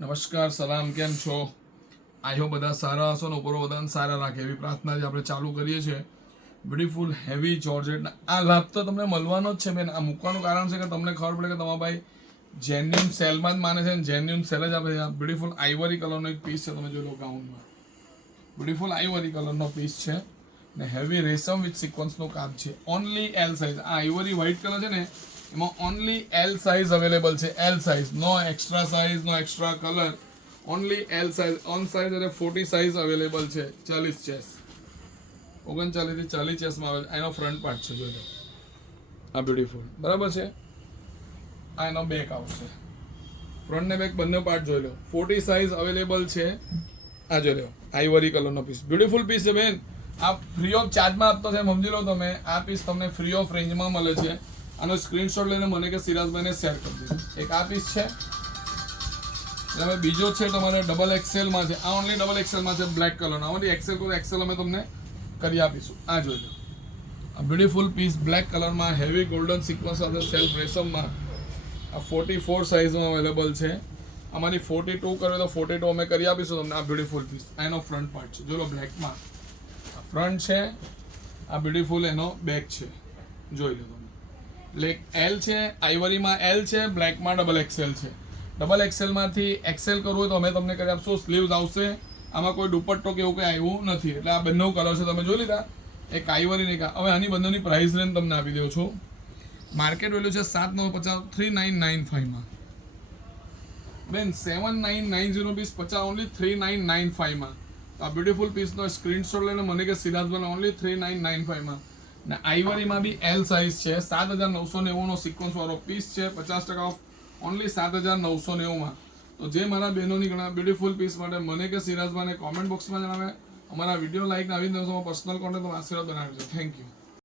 નમસ્કાર, સલામ, કેમ છો? આઈ હોપ બધા સારા હશો ને ઉપર બધાને સારા રાખે એવી પ્રાર્થના જે આપણે ચાલુ કરીએ છીએ. બ્યુટીફુલ હેવી જોર્જેટ આ લાભ તો તમને મળવાનો જ છે બેન. આ મૂકવાનું કારણ છે કે તમને ખબર પડે કે તમારા ભાઈ જેન્યુન સેલમાં જ માને છે ને જેન્યુન સેલ જ આપે છે. બ્યુટીફુલ આઈવરી કલરનો એક પીસ છે, તમે જોઈ લો ગાઉનમાં. બ્યુટીફુલ આઈવરી કલરનો પીસ છે ને હેવી રેશમ વિથ સિક્વન્સનું કામ છે. Only L size. આ આઈવરી વ્હાઇટ કલર છે ને એમાં ઓનલી એલ સાઇઝ અવેલેબલ છે. L size, no extra size, no extra colour, only L size. On size એટલે 40 સાઇઝ અવેલેબલ છે. 40 ચેસ, 39 થી 40 ચેસમાં આવે. એનો ફ્રન્ટ પાર્ટ છે, જોઈ લો. આ બ્યુટીફુલ, બરાબર છે. આ એનો બેક આવશે. ફ્રન્ટ ને બેક બંને પાર્ટ જોઈ લો. 40 સાઇઝ અવેલેબલ છે. આ જોઈ લો, આઈવરી કલરનો પીસ. બ્યુટીફુલ પીસ છે બેન. આ ફ્રી ઓફ ચાર્જમાં આપતો છે, સમજી લો તમે. આ પીસ તમને ફ્રી ઓફ રેન્જમાં મળે છે. આનો સ્ક્રીનશોટ લઈને મને કે સિરાજભાઈને શેર કરી દેજો. એક આ પીસ છે. હવે બીજો છે તમારે ડબલ એક્સેલમાં છે. આ ઓનલી ડબલ એક્સેલમાં છે, બ્લેક કલરનો. આમાંથી એક્સેલ કરો, એક્સેલ અમે તમને કરી આપીશું. આ જોઈ લો, આ બ્યુટીફુલ પીસ બ્લેક કલરમાં હેવી ગોલ્ડન સિક્વન્સ સાથે સેલ્ફ રેશમમાં. આ 44 સાઇઝમાં અવેલેબલ છે. અમારી 42 કરે તો 42 અમે કરી આપીશું તમને. આ બ્યુટીફુલ પીસ, એનો ફ્રન્ટ પાર્ટ છે, જોઈ લો. બ્લેકમાં આ ફ્રન્ટ છે. આ બ્યુટીફુલ એનો બેક છે, જોઈ લો તમે. એટલે એલ છે, આઈવરીમાં એલ છે, બ્લેકમાં ડબલ એક્સેલ છે. ડબલ એક્સેલમાંથી એક્સેલ કરવું હોય તો અમે તમને કરી આપશું. સ્લીવ્સ આવશે. આમાં કોઈ દુપટ્ટો કે એવું કંઈ આવ્યું નથી. એટલે આ બંને કલર છે, તમે જોઈ લીધા. એક આઈવરી ને હવે આની બંનેની પ્રાઇસ રેન્જ તમને આપી દઉં છું. માર્કેટ વેલ્યુ છે 7,950, 3995માં. બેન 7990 પીસ 50 ઓનલી 3995માં. આ બ્યુટીફુલ પીસનો સ્ક્રીનશોટ લઈને મને કે સિરાજભાઈ ઓનલી 3995માં. ને આઈવરીમાં બી એલ સાઇઝ છે. 7,990નો સિક્વન્સ વાળો પીસ છે. 50% ઓફ, ઓનલી 7,990માં. તો જે મારા બહેનોની ઘણા બ્યુટીફુલ પીસ માટે મને કે સિરાજભાઈને કોમેન્ટ બોક્સમાં જણાવે. અમારા વિડીયો લાઈક આવી દિવસોમાં પર્સનલ કોન્ટેક્ટ આશીર્વાદ બનાવી છે. Thank you.